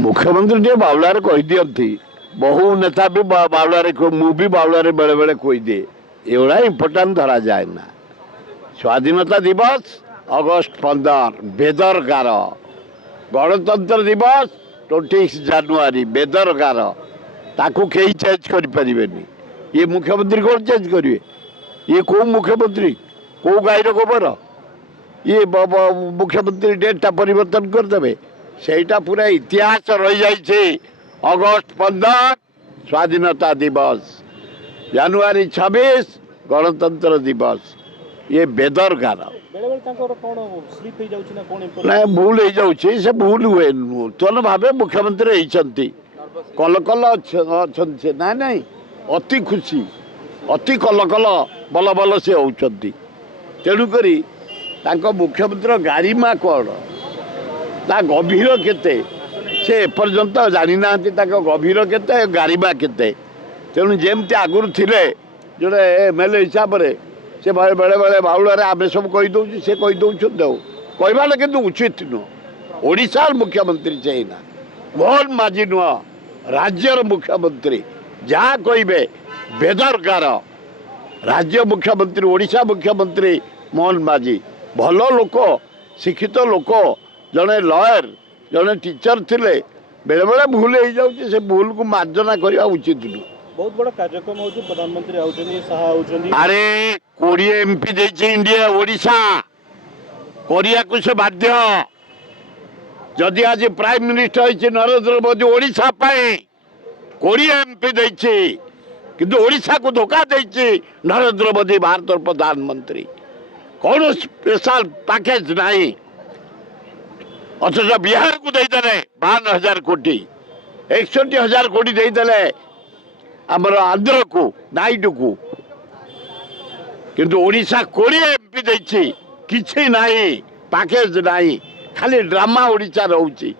मुख्यमंत्री टे बावलारे कही दियंती बहु नेता भी बावलारे मु भी बावलारे बेले बेले कही दे एवढा इम्पोर्टांट धरा जाए ना। स्वाधीनता दिवस अगस्ट 15 बेदरकार, गणतंत्र दिवस 26 जानुआरी बेदरकार, ताकू कहीं चेंज करें। ये मुख्यमंत्री कौन चेंज करेंगे? ये कौ मुख्यमंत्री कौ गाईर गोबर ये मुख्यमंत्री डेटा परिवर्तन करदे सेटा पूरा इतिहास रही जाइए। अगस्ट 15 स्वाधीनता दिवस, जानुआरी 26 गणतंत्र दिवस, ये बेदरकार ना भूल हो जाऊँ से भूल हुए नूतन भाव मुख्यमंत्री होती कलकल अच्छे ना नहीं अति खुशी अति कलकल बल बल से होती। तेणुक मुख्यमंत्री गारिमा कौन ता गभीर केते से एपर्यंत जानी ना गभीर केते गारिमा केते। तेणु जमती आगुरी थे जोड़े एमएलए हिसाब से से बेले बेले बाउल आम सब कहीदे से कहीदे कहवा कि उचित नुह। ओडिशार मुख्यमंत्री से ना मोहन माझी नुह राज्यर मुख्यमंत्री जहाँ कहे बेदरकार। राज्य मुख्यमंत्री ओडिशा मुख्यमंत्री मोहन माझी भल लोक शिक्षित लोक जड़े लयर जड़े टीचर थिले बेले बेले भूल हो जाऊँ से भूल को मार्जना करने उचित नुह। बहुत बड़ा कार्यक्रम हो प्रधानमंत्री आउछनी अरे 20 एमपी देछि इंडिया ओडिशा कोरिया को से बाध्य। जदि आज प्राइम मिनिस्टर होइछि नरेंद्र मोदी ओडिशा पाए 20 एमपी देछि किंतु ओडिशा को धोखा देछि नरेंद्र मोदी भारत प्रधानमंत्री। कौन स्पेशल पैकेज नहीं अथच बिहार को देदेले 52,000 कोटी 61,000 कोटी देदेले आमर आंध्र को नाइडू को किंतु ओडिशा 20 एमपी देछि किछि नाही पैकेज नाही खाली ड्रामा ओडिशा रहउछि।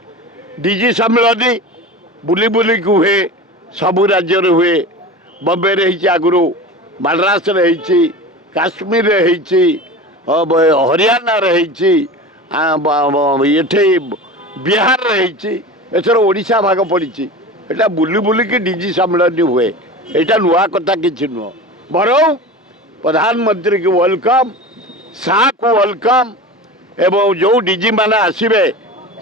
डीजी सम्मेलन बुली बुली को हुए सबु राज्य हुए बम्बे रही आगुरी मद्रास रही काश्मीर रही हरियाणा रही ये बिहार रही एथर ओडिशा भाग पड़ी एटा बुली बुली की डीजी सम्मेलन हुए एटा नुआ कथा किछि नुह। बरं प्रधानमंत्री को वेलकम शाह को वेलकम एवं जो डीजी माने आसबे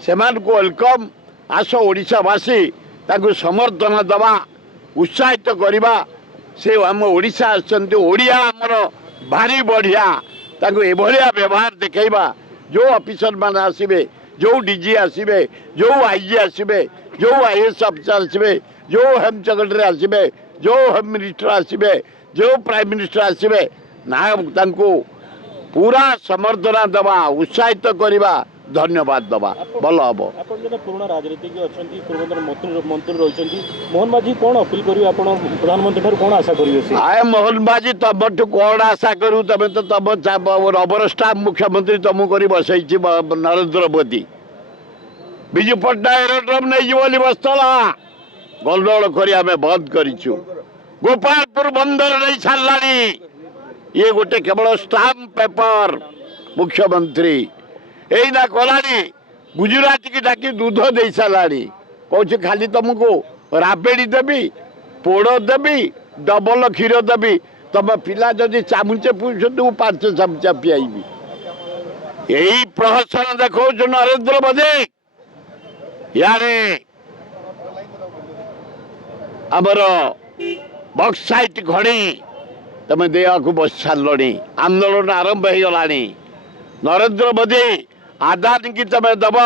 से वेलकम आस ओडिशावासी ताकू समर्थन दवा उत्साहित करवा से आम ओडिशा आसछन्ति ओडिया आमर भारी बढ़िया ताकू एभलिया व्यवहार देखैबा। जो ऑफिसर माने आसबे जो डीजी आसबे जो आईजी आसबे जो आईएएस अफिसर आसबे जो होम सेक्रेटरी आसबे जो होम मिनिस्टर आसबे जो प्राइम मिनिस्टर आसबे ना तांको पूरा समर्थना दवा उत्साहित करवा धन्यवाद दवा भल हम। पुराना राजनीतिक अच्छी पूर्वतन मंत्री रही मोहन माझी कौन अपील करेंगे आप प्रधानमंत्री कौन आशा करेंगे? आए मोहन माझी तुम कौन आशा करूँ तुम तो तुम रबर स्टाम्प मुख्यमंत्री तुमको कर बसई नरेंद्र मोदी विजु पट्टनायक एरोड्रम नहीं बोली बसला गलदल कर बंद करूँ। गोपालपुर बंदर नहीं सारा ये गोटे केवल स्टाम्प पेपर मुख्यमंत्री यहीना कलानी गुजरात की डाकी दूध दे सारा कौच खाली तुमको राबेड़ी देवी पोड़ देवी डबल क्षीर देवी तुम पिला जदि चामुचे पूछ 5 चामचा पियाबी यही प्रहसन देखो नरेंद्र मोदी यारे आमर बक्साइट खड़ी तुम देह को बस सारे आंदोलन आरंभ हो गला। नरेंद्र मोदी आदान की तुम दब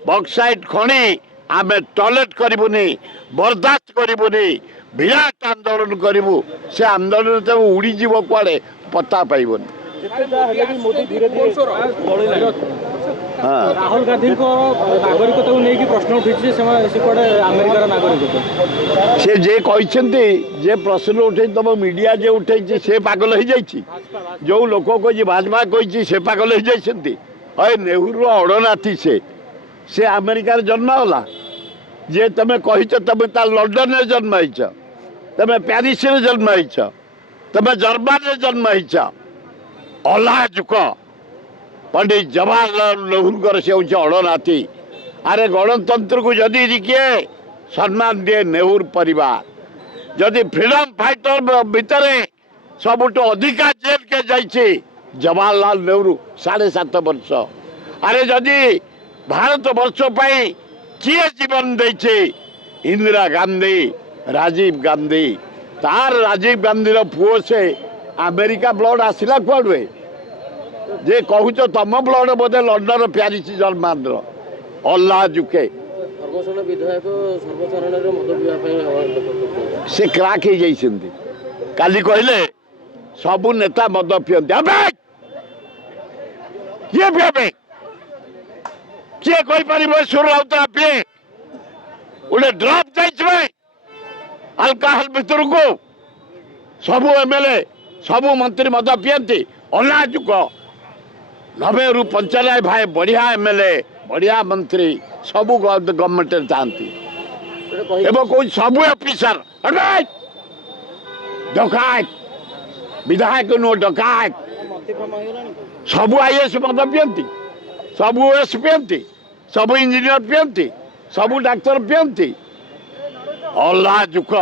बक्साइट खड़ी आम टॉयलेट करूनी बर्दाश्त करूनी विराट आंदोलन करूँ से आंदोलन तुम उड़ीज कुआड़े पता पाइबनी। राहुल गांधी को नागरिकता को लेकिन प्रश्न उठी अमेरिकार नागरिकता से जे कहते जे प्रश्न उठे तुम मीडिया जे उठे से पागल हो जाइए जो लोक कही भाजपा कही से पागल हो जाइए। अरे नेहरू अड़नाथी से अमेरिकार जन्म होला जे तुम कही तुम लंडन में जन्म होइछ तुम प्यारिस में जन्म होइछ तुम जर्मन में जन्म होइछ अलाजुक पंडित जवाहरलाल नेहरू से अड़नाथी अरे गणतंत्र को जदि किए सम्मान दिए नेहरू परिवार जदि फ्रीडम फाइटर भितर सबुठ अधिका जेल के जाइए जवाहरलाल नेहरू 7.5 वर्ष अरे जदि भारत वर्ष पाई किए जीवन देछे इंदिरा गांधी राजीव गांधी तार राजीव गांधी पुओ से अमेरिका ब्लड आसला कुआडे जे कहूच तुम ब्लड बोधे लंडन प्यारिस जर्मान अल्लाह जुके विधायक से क्राक हो जाइछन्ति काली कहले सबु नेता मद पियंती अबे किए पिए किए कहि परिबो सुर लाउता पिए उडे ड्रॉप जाइछबे अल्कोहल भितर को सबु एमएलए सबु मंत्री मद पियंती अल्लाह जुक 90 रु 95 भाई बढ़िया एमएलए बढ़िया मंत्री सबु गवर्नमेंट चाहती एवं कोई सबु ऑफिसर डकायत विधायक नो डकायत सबु आईएएस मद पियंती सबु ओएस पियंती सबु इंजीनियर पियंती सबु डाक्तर पियंती अल्लाह जुक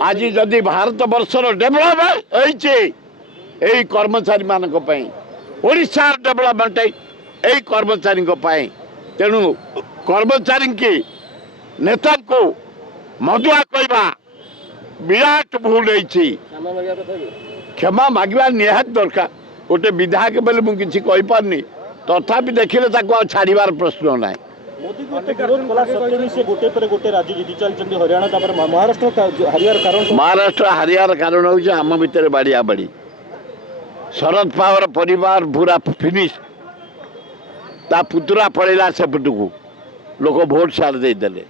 आज जदि भारत वर्षर डेभलपमेंट यही कर्मचारी मानक ओडिशा डेभलपमेंट यही कर्मचारी तेणु कर्मचारी की नेता को मधुआ कहवा विराट भूल होती क्षमा मांगवा निहात दरकार गोटे विधायक बोले मुझे किसी कहीपारनी तथापि देखिले छाड़बार प्रश्न ना मोदी को एते विरोध कला सत्य भी से गोटे पर गोटे राज्य जीति चलते हरियाणा तापर महाराष्ट्र हारियार कारण महाराष्ट्र हारियार कारण हूँ आम भितर बाड़िया बाड़ी शरद पवार परिवार पूरा फिनिश ता पुतुरा पड़ेगा सेपट को लोक भोट सार देदेले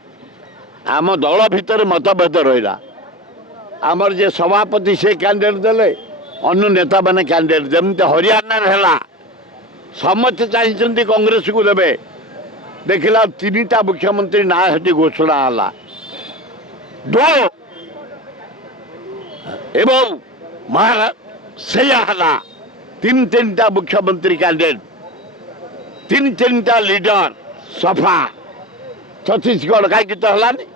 आम दल भितर मतभेद रहा आमर जे सभापति से कैंडिडेट देले अन्य नेता मैंने कैंडिडेट जमती हरियाणा है समस्त चाहिए कांग्रेस को देवे देखला 3टा मुख्यमंत्री ना हटी घोषणा हला दो एवं महाराष्ट्र हला 3-3टा मुख्यमंत्री कैंडिडेट 3-3टा लीडर सफा छत्तीसगढ़ कहीं तो हलानी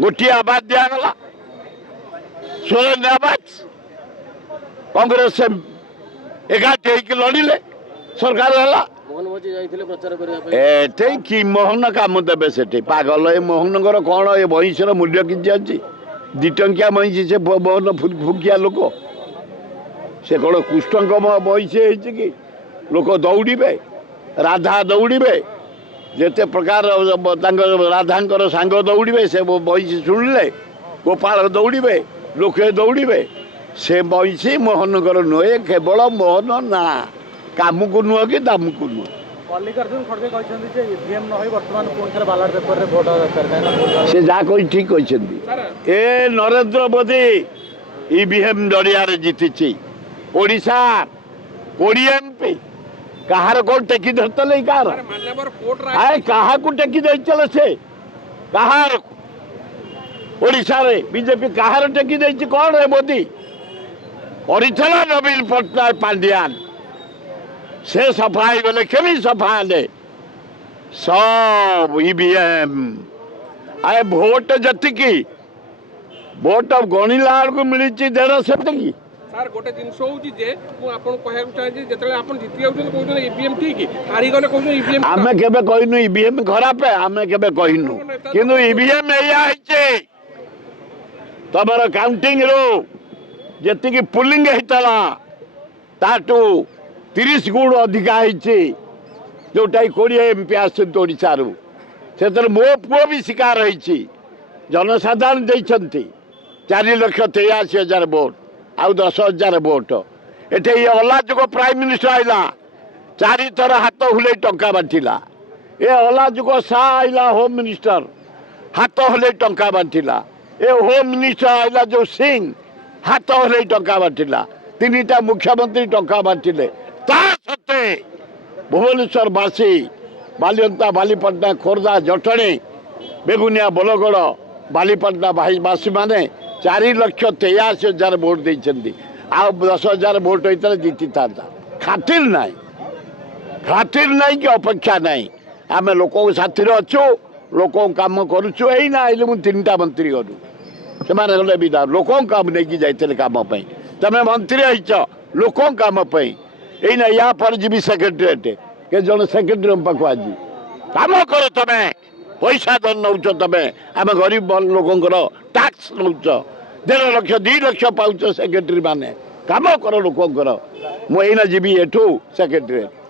गोटे आवाज दिगला 16 आवाज कांग्रेस से एकाठी लड़िले सरकार है मोहन माझी जाइथिले प्रचार करबा कि मोहन काम देवे से पागल ए मोहनगर कौन ए महिषर मूल्य किसी अच्छी 2 टंकिया महिषी से मोहन फुकिया लोक से कौन कृष्णक महिषी कि लोक दौड़े राधा दौड़े जिते प्रकार राधांकर सांग दौड़े से महिषी शुणिले गोपाल दौड़े लोके दौड़े से महिषी मोहनगर नुहे केवल मोहन ना काम को नुह कि दाम को नुह मल्लिकार्जुन खड़गे कहते जे ईवीएम न होई वर्तमान कोन थरे बैलेट पेपर रे वोट दरकार से जा कोई ठीक कहते ए नरेंद्र मोदी ईवीएम जरिया जीति ओडिशा 20 एमपी कहार कौन टेकी धरतले कार आए कहा को टेकी दे चले से कहार ओडिशा रे बीजेपी कहार टेकी दे कौन है मोदी ओरिजिनल नवीन पटनायक पांड्यान से सफाई बोले केमी सफा ले सब ईवीएम आए भोट जतिकी भोट गणिला को मिली 150 सर गोटे जिनस होची जे मु आपन कहया चाहे जेतले आपन जीति आउछन कहउछन ईवीएम ठीक हारी गले कहउछन ईवीएम आमे केबे कहिनु ईवीएम खराब है आमे केबे कहिनु किंतु ईवीएम एया आइचे तमर काउंटिंग रो जतिकी पुलिंग हेतला ताटू 30 गुण अधिका है जोटा 20 एमपी आसुद ओडारू से मो पुओ भी शिकार होती जनसाधारण देते 4,83,000 भोट आउ 10,000 भोट ये अलाजुक प्राइम मिनिस्टर आइला 4 थर हाथ हुले टंका बांटिला ए अलाजुक शाह आइला होम मिनिस्टर हाथ हुले टंका बांटिला ए होम मिनिस्टर आइला जो सिंह हाथ हुले टंका बांटिला 3टा मुख्यमंत्री टंका बांटिले सत्ते भुवनेश्वर बासी बालियंता बालीपटना खोर्धा जटणी बेगुनिया बोलगड़ बालीपटना बासी मैंने 4,83,000 भोट देती आ 10,000 भोट होता जीति था खातिर ना कि अपेक्षा नहीं आम लोक साथी अच्छु लोक कम करुचु एना आइले मु 3टा मंत्री करू से गले विदा लोक काम नहीं जाते कम तमें मंत्री आईच लोक कम एना या पर जी सेक्रेटेरिएट के जन सेक्रेटरी पाक आज कम कर तमें पैसा नौ तमें आम गरीब लोकंर टैक्स नौ 1.5 लाख 2 लाख पाउच सेक्रेटरी माने कम कर लोकंर मुझे जी एठू सेक्रेटेरिएट